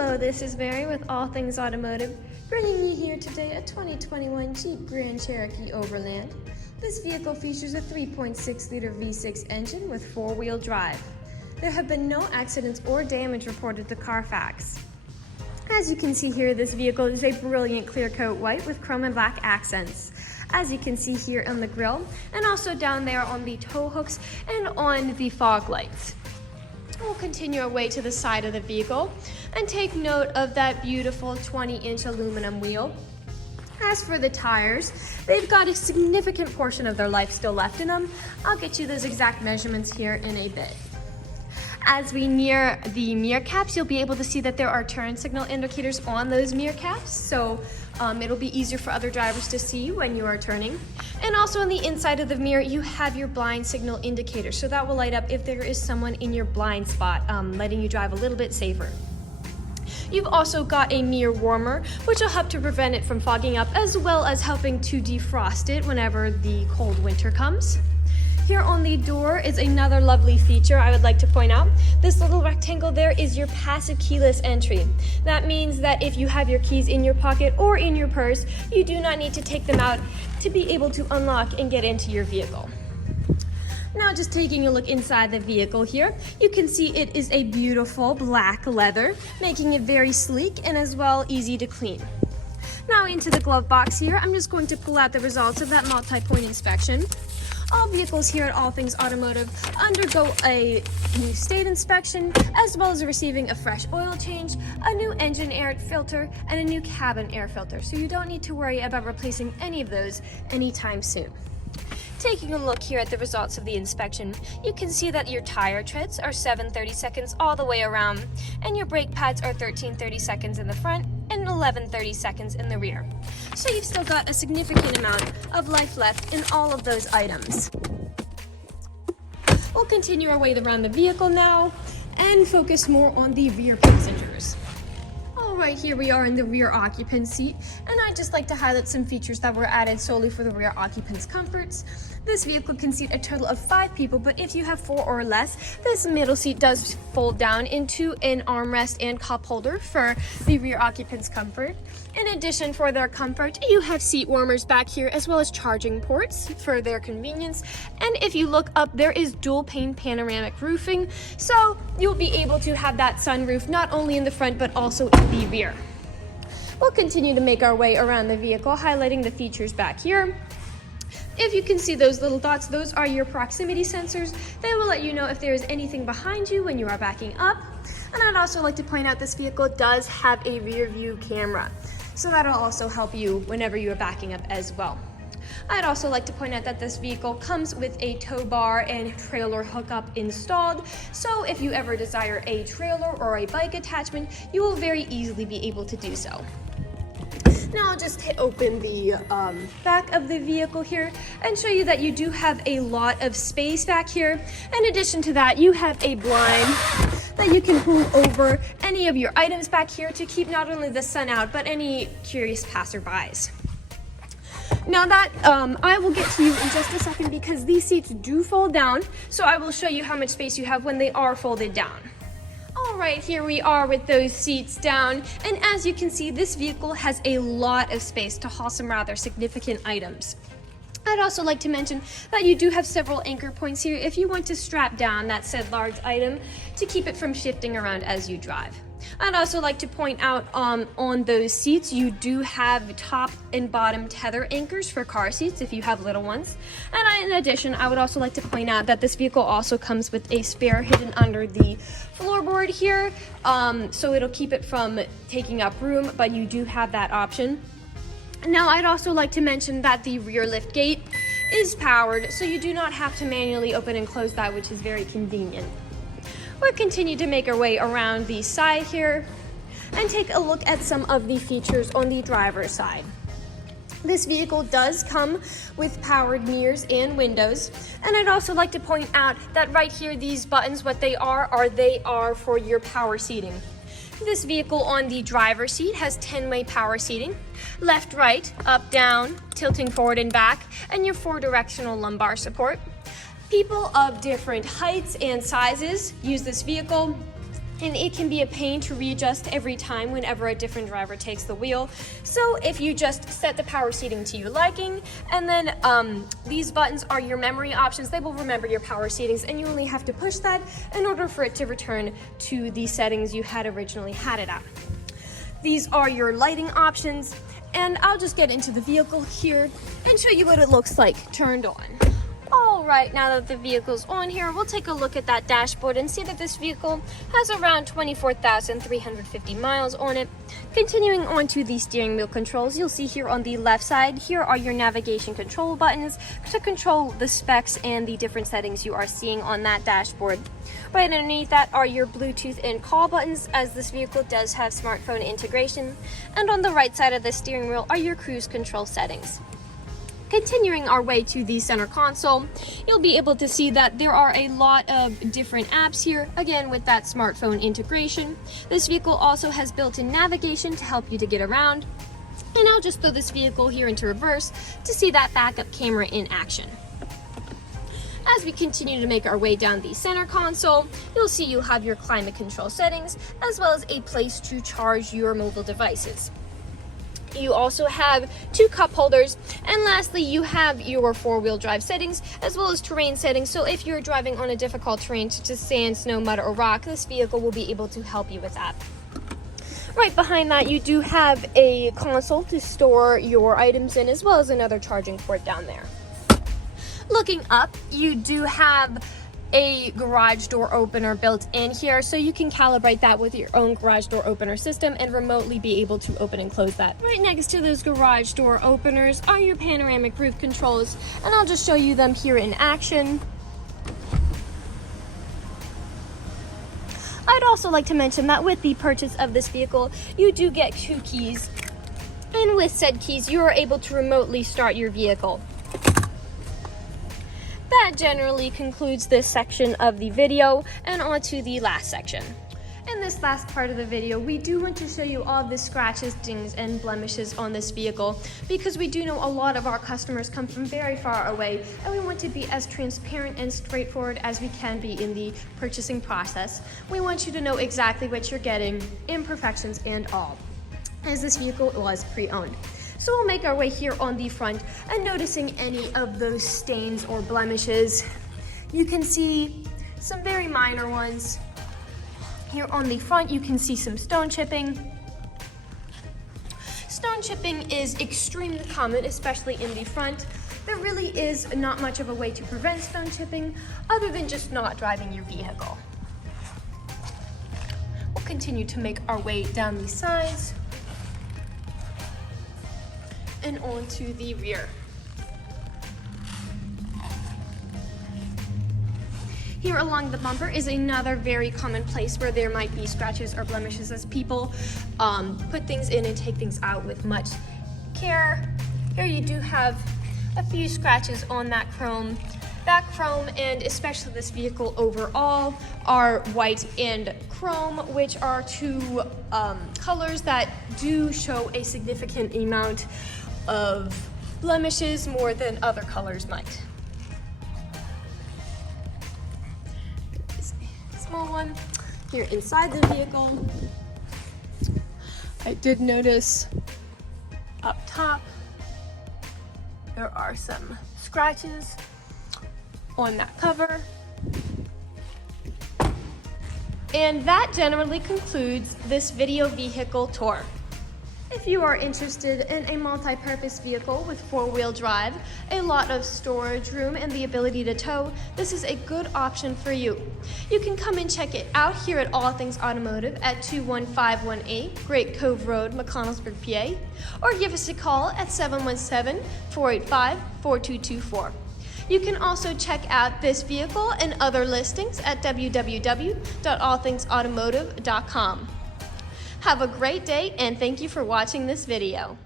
Hello, this is Mary with All Things Automotive, bringing you here today a 2021 Jeep Grand Cherokee Overland. This vehicle features a 3.6-liter V6 engine with four-wheel drive. There have been no accidents or damage reported to CARFAX. As you can see here, this vehicle is a brilliant clear coat white with chrome and black accents. As you can see here on the grille, and also down there on the tow hooks and on the fog lights. We'll continue our way to the side of the vehicle and take note of that beautiful 20-inch aluminum wheel. As for the tires, they've got a significant portion of their life still left in them. I'll get you those exact measurements here in a bit. As we near the mirror caps, you'll be able to see that there are turn signal indicators on those mirror caps, so it'll be easier for other drivers to see when you are turning. And also on the inside of the mirror, you have your blind signal indicator, so that will light up if there is someone in your blind spot, letting you drive a little bit safer. You've also got a mirror warmer, which will help to prevent it from fogging up, as well as helping to defrost it whenever the cold winter comes. Here on the door is another lovely feature I would like to point out. This little rectangle there is your passive keyless entry. That means that if you have your keys in your pocket or in your purse, you do not need to take them out to be able to unlock and get into your vehicle. Now just taking a look inside the vehicle here, you can see it is a beautiful black leather, making it very sleek and as well easy to clean. Now into the glove box here, I'm just going to pull out the results of that multi-point inspection. All vehicles here at All Things Automotive undergo a new state inspection, as well as receiving a fresh oil change, a new engine air filter, and a new cabin air filter, so you don't need to worry about replacing any of those anytime soon. Taking a look here at the results of the inspection, you can see that your tire treads are 7/32 all the way around, and your brake pads are 13/32 in the front and 11/32 in the rear. So you've still got a significant amount of life left in all of those items. We'll continue our way around the vehicle now and focus more on the rear passengers. Alright, here we are in the rear occupant seat, and I'd just like to highlight some features that were added solely for the rear occupant's comforts. This vehicle can seat a total of 5 people, but if you have 4 or less, this middle seat does fold down into an armrest and cup holder for the rear occupant's comfort. In addition, for their comfort, you have seat warmers back here as well as charging ports for their convenience. And if you look up, there is dual-pane panoramic roofing, so you'll be able to have that sunroof not only in the front but also in the rear. We'll continue to make our way around the vehicle, highlighting the features back here. If you can see those little dots, those are your proximity sensors. They will let you know if there is anything behind you when you are backing up. And I'd also like to point out this vehicle does have a rear view camera, so that'll also help you whenever you are backing up as well. I'd also like to point out that this vehicle comes with a tow bar and trailer hookup installed, so if you ever desire a trailer or a bike attachment, you will very easily be able to do so. Now I'll just open the back of the vehicle here and show you that you do have a lot of space back here. In addition to that, you have a blind that you can pull over any of your items back here to keep not only the sun out, but any curious passerbys. Now that I will get to you in just a second because these seats do fold down, so I will show you how much space you have when they are folded down. Alright, here we are with those seats down, and as you can see, this vehicle has a lot of space to haul some rather significant items. I'd also like to mention that you do have several anchor points here if you want to strap down that said large item to keep it from shifting around as you drive. I'd also like to point out on those seats, you do have top and bottom tether anchors for car seats if you have little ones. And in addition, I would also like to point out that this vehicle also comes with a spare hidden under the floorboard here, so it'll keep it from taking up room, but you do have that option. Now, I'd also like to mention that the rear lift gate is powered, so you do not have to manually open and close that, which is very convenient. We'll continue to make our way around the side here and take a look at some of the features on the driver's side. This vehicle does come with powered mirrors and windows, and I'd also like to point out that right here, these buttons, what they are for your power seating. This vehicle on the driver's seat has 10-way power seating, left, right, up, down, tilting forward and back, and your 4-directional lumbar support. People of different heights and sizes use this vehicle. and it can be a pain to readjust every time whenever a different driver takes the wheel. So if you just set the power seating to your liking, and then these buttons are your memory options, they will remember your power settings, and you only have to push that in order for it to return to the settings you had originally had it at. These are your lighting options, and I'll just get into the vehicle here and show you what it looks like turned on. All right, now that the vehicle's on here, we'll take a look at that dashboard and see that this vehicle has around 24,350 miles on it. Continuing on to the steering wheel controls, you'll see here on the left side, here are your navigation control buttons to control the specs and the different settings you are seeing on that dashboard. Right underneath that are your Bluetooth and call buttons, as this vehicle does have smartphone integration. And on the right side of the steering wheel are your cruise control settings. Continuing our way to the center console, you'll be able to see that there are a lot of different apps here, again with that smartphone integration. This vehicle also has built-in navigation to help you to get around. And I'll just throw this vehicle here into reverse to see that backup camera in action. As we continue to make our way down the center console, you'll see you have your climate control settings, as well as a place to charge your mobile devices. You also have 2 cup holders, and lastly you have your 4-wheel drive settings as well as terrain settings, so if you're driving on a difficult terrain such as sand, snow, mud, or rock, this vehicle will be able to help you with that. Right behind that you do have a console to store your items in, as well as another charging port down there. Looking up, you do have a garage door opener built in here, so you can calibrate that with your own garage door opener system and remotely be able to open and close that. Right next to those garage door openers are your panoramic roof controls, and I'll just show you them here in action. I'd also like to mention that with the purchase of this vehicle, you do get 2 keys, and with said keys you are able to remotely start your vehicle. That generally concludes this section of the video, and on to the last section. In this last part of the video, we do want to show you all the scratches, dings, and blemishes on this vehicle, because we do know a lot of our customers come from very far away, and we want to be as transparent and straightforward as we can be in the purchasing process. We want you to know exactly what you're getting, imperfections and all, as this vehicle was pre-owned. So we'll make our way here on the front, and noticing any of those stains or blemishes. You can see some very minor ones. Here on the front you can see some stone chipping. Stone chipping is extremely common, especially in the front. There really is not much of a way to prevent stone chipping other than just not driving your vehicle. We'll continue to make our way down the sides and onto the rear. Here along the bumper is another very common place where there might be scratches or blemishes, as people put things in and take things out with much care. Here you do have a few scratches on that chrome. That chrome, and especially this vehicle overall, are white and chrome, which are 2 colors that do show a significant amount of blemishes, more than other colors might. Small one here inside the vehicle. I did notice up top there are some scratches on that cover. And that generally concludes this video vehicle tour. If you are interested in a multi-purpose vehicle with 4-wheel drive, a lot of storage room, and the ability to tow, this is a good option for you. You can come and check it out here at All Things Automotive at 21518 Great Cove Road, McConnellsburg, PA, or give us a call at 717-485-4224. You can also check out this vehicle and other listings at www.allthingsautomotive.com. Have a great day, and thank you for watching this video.